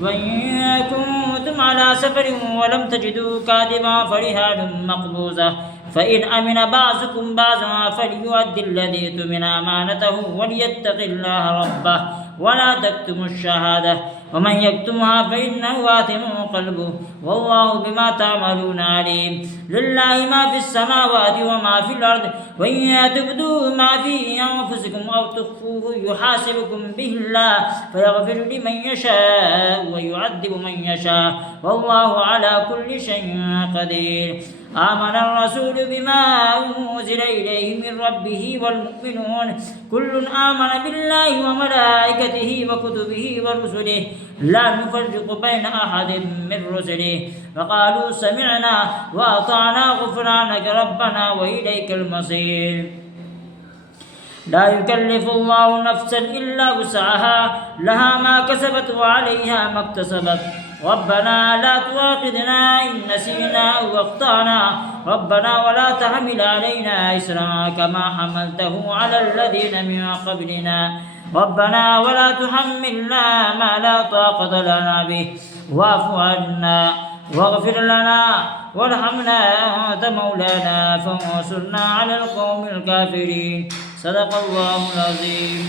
وإن كنتم على سفر ولم تجدوا كاتبا فرهان مقبوضة فإن أمن بعضكم بعضا فليؤدي الذي اؤتمن أمانته وليتق الله ربه ولا تكتموا الشهادة ومن يكتمها فإنه آثم قلبه والله بما تعملون عليم. لله ما في السماوات وما في الأرض وإن تبدوا ما في أنفسكم أو تخفوه يحاسبكم به الله فيغفر لمن يشاء ويعذب من يشاء والله على كل شيء قدير. آمن الرسول بما أنزل إليه من ربه والمؤمنون كل آمن بالله وملائكته وكتبه ورسله لا نفرق بين أحد من رسله وقالوا سمعنا وأطعنا غفرانك ربنا وإليك المصير. لا يكلف الله نفسا إلا وسعها لها ما كسبت وعليها ما اكتسبت ربنا لا تؤاخذنا إن نسينا أو أخطأنا ربنا ولا تحمل علينا إصرا كما حملته على الذين من قبلنا ربنا ولا تحملنا ما لا طاقة لنا به واعف عنا واغفر لنا وارحمنا أنت مولانا فانصرنا على القوم الكافرين. صدق الله العظيم.